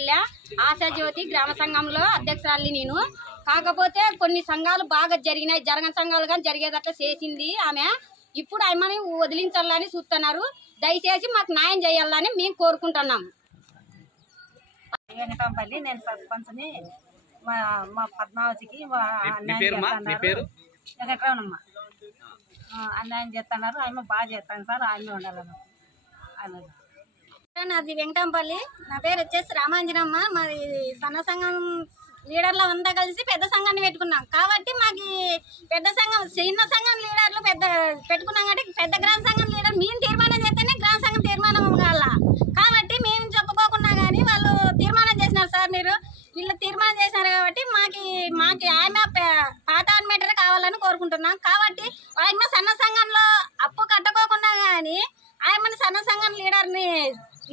వెంకంపల్లి ఆశాజ్యోతి గ్రామ సంఘంలో అధ్యక్షురాలిని నేను. కాకపోతే కొన్ని సంఘాలు బాగా జరిగినాయి, జరగని సంఘాలు కానీ జరిగేదట్లా చేసింది ఆమె. ఇప్పుడు ఆమెని వదిలించాలని చూస్తున్నారు. దయచేసి మాకు న్యాయం చేయాలని మేము కోరుకుంటున్నాము. వెంకంపల్లి, నేను సర్పంచ్ని. మా పద్మావతికి వెంకటరమణమ్మ అన్యాయం చేస్తున్నారు. ఆమె బాగా చేస్తాను సార్, ఆమె ఉండాలని. నాది వెంకటంపల్లి, నా పేరు వచ్చేసి రామాంజనమ్మ. మాది సన్న సంఘం లీడర్లు అంతా కలిసి పెద్ద సంఘాన్ని పెట్టుకున్నాం. కాబట్టి మాకు పెద్ద సంఘం, చిన్న సంఘం లీడర్లు పెద్ద పెట్టుకున్నాం. కాబట్టి పెద్ద గ్రామ సంఘం లీడర్ మేము తీర్మానం చేస్తేనే గ్రామ సంఘం తీర్మానం కాల. కాబట్టి మేము చెప్పుకోకుండా కానీ వాళ్ళు తీర్మానం చేసినారు సార్. వీళ్ళు తీర్మానం చేసినారు కాబట్టి మాకు ఆమె పాత అడ్మిటర్ కావాలని కోరుకుంటున్నాం. కాబట్టి ఆయన సన్న సంఘంలో అప్పు కట్టుకోకుండా కానీ ఆయమని సన్న సంఘం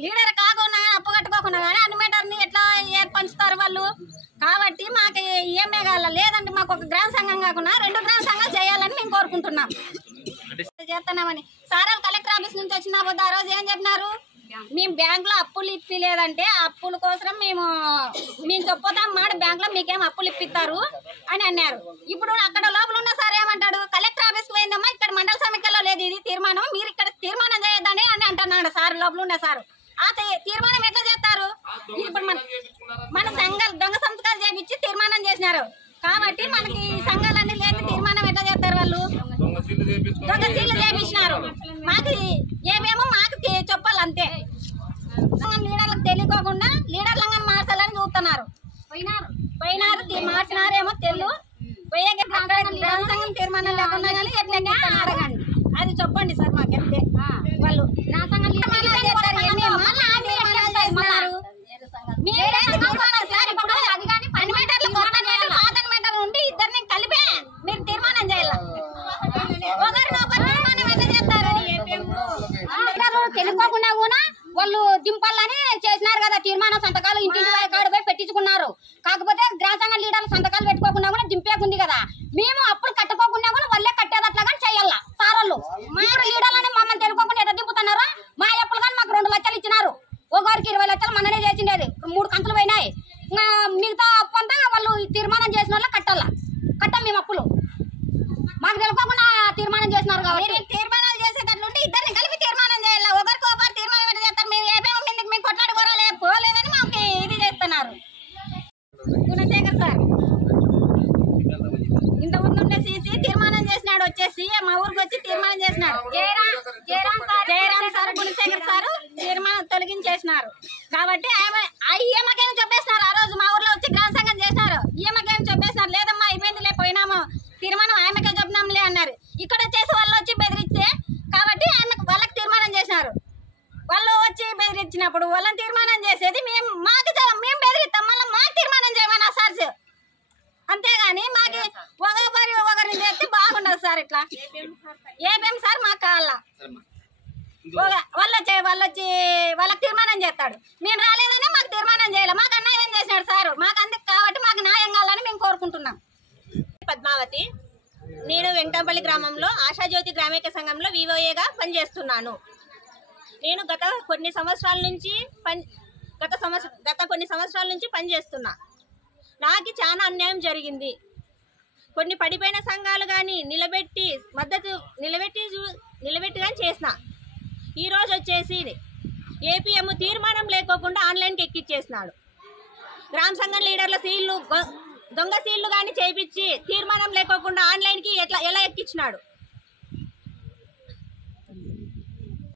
లీడర్ కాకుండా అప్పు కట్టుకోకుండా కానీ అడ్మిటర్ని ఎట్లా ఏర్పంచుతారు వాళ్ళు. కాబట్టి మాకు ఏమే కావాలి, లేదంటే మాకు ఒక గ్రామ సంఘం కాకుండా 2 గ్రామ సంఘాలు చేయాలని మేము కోరుకుంటున్నాం. చేస్తున్నామని సార్ కలెక్టర్ ఆఫీస్ నుంచి వచ్చిన పోతే ఆ రోజు ఏం చెప్పినారు, మేము బ్యాంకులో అప్పులు ఇప్పలేదంటే అప్పుల కోసం మేము చెప్పొద్దాం మాట బ్యాంకులో మీకేం అప్పులు ఇప్పిస్తారు అని అన్నారు. ఇప్పుడు అక్కడ లోపల ఉన్న సార్ ఏమంటాడు, కలెక్టర్ ఆఫీస్కి పోయిందమ్మా, ఇక్కడ మండల సమీక్షలో లేదు ఇది తీర్మానం, మీరు ఇక్కడ తీర్మానం చేయొద్దని అని అంటున్నాడు సార్. లోపల ఉన్న సారు ఆ తీర్మానం ఎట్లా చేస్తారు? ఇప్పుడు మన సంఘాలు దొంగ సంతకాలు చేపించి తీర్మానం చేసినారు. కాబట్టి మనకి సంఘాలన్నీ లేని తీర్మానం ఎట్లా చేస్తారు వాళ్ళు? దొంగ సీలు చేపించినారు. మాకు ఏమేమో మాకు చెప్పాలి అంతే. లీడర్లకు తెలియకోకుండా లీడర్లంగా మార్చాలని చూస్తున్నారు. పోయినారు మార్చినారేమో తెలు పోయే గ్రామ సంఘం తీర్మానం లేకుండా కానీ ఎట్లా అడగండి, అది చెప్పండి సార్ మాకు అంతే. వాళ్ళు నా సంఘం ఉండి ఇద్దరిని కలిపే మీరు తీర్మానం చేయాలి. తెలుసుకోకుండా కూడా వాళ్ళు దింపాలని చేసినారు కదా తీర్మానం. సంతకాలు ఇంటింటి కాడు పోయి పెట్టించుకున్నారు. కాకపోతే గ్రామ సంఘం లీడర్లు సంతకాలు పెట్టుకోకుండా కూడా దింపేకుంది కదా. మేము అప్పుడు కట్టుకోకుండా కూడా వాళ్ళే కట్టేదట్లా కానీ చెయ్యాల సార్ వాళ్ళు. మీరు లీడర్లని మమ్మల్ని తెలుసుకోకుండా ఎట్లా దింపుతున్నారో. మా అప్పులు కానీ మాకు 2 లక్షలు ఇచ్చినారు. ఒకరికి 20 లక్షలు మననే చేసిండేది, 3 కంతులు పోయినాయి. మిగతా అప్పు అంతా వాళ్ళు తీర్మానం చేసిన వాళ్ళు కట్టాం మేము అప్పులు. మాకు తెలుకోకుండా తీర్మానం చేసినారు కాబట్టి తీర్మానాలు చేసేటట్లుంటే ఇద్దరిని కలిపి తీర్మానం చేయాలి. ఒకరికొకరు తీర్మానం ఎట్లా చేస్తారు? మేము ఏపేమో మీదకి మేము పోలేదని మాకు ఇది చేస్తున్నారు. గుణశేఖర్ సార్ ఇంతకుముందు ఉండే సీసీ తీర్మానం చేసినాడు, వచ్చేసి మా ఊరికి వచ్చి తీర్మానం చేసినాడు. జయరామ్ సార్ గుణశేఖర్ సారు తీర్మానం తొలగించేసినారు. కాబట్టి ఈమెకేమో చెప్పేసినారు. ఆ రోజు మా ఊర్లో వచ్చి గ్రామ సంఘం చేసినారు. ఈమెకేమో చెప్పేసినారు, లేదమ్మా అయిపోయిందిలే పోయినాము తీర్మానం ఆమెకే చెప్పినాంలే అన్నారు. ఇక్కడ వచ్చేసి వాళ్ళు వచ్చి బెదిరిస్తే కాబట్టి వాళ్ళకి తీర్మానం చేసినారు. వాళ్ళు వచ్చి బెదిరించినప్పుడు వాళ్ళని తీర్మానం చేసేది మేము బెదిరిస్తాం, మళ్ళీ మాకు తీర్మానం చేయమన్నా సార్. అంతేగాని మాకు ఒకరిని చేస్తే బాగుండదు సార్. ఇట్లా ఏపీఎం సార్ మాకు కావాలా, వాళ్ళకి తీర్మానం చేస్తాడు. మేము రాలేదని మాకు తీర్మానం చేయాలి. మాకు అన్యాయం చేసినాడు సార్. మాకు అందుకు కాబట్టి మాకు న్యాయం కావాలని మేము కోరుకుంటున్నాం. పద్మావతి, నేను వెంకటంపల్లి గ్రామంలో ఆశాజ్యోతి గ్రామీణ సంఘంలో వివోఏగా పనిచేస్తున్నాను. నేను గత కొన్ని సంవత్సరాల నుంచి పనిచేస్తున్నా. నాకు చాలా అన్యాయం జరిగింది. కొన్ని పడిపోయిన సంఘాలు కానీ నిలబెట్టి కానీ చేసిన. ఈరోజు వచ్చేసి ఏపీఎం తీర్మానం లేకోకుండా ఆన్లైన్కి ఎక్కిచ్చేసినాడు. గ్రామ సంఘం లీడర్ల సీళ్లు దొంగ సీళ్లు కానీ చేయించి తీర్మానం లేకోకుండా ఆన్లైన్కి ఎలా ఎక్కించినాడు.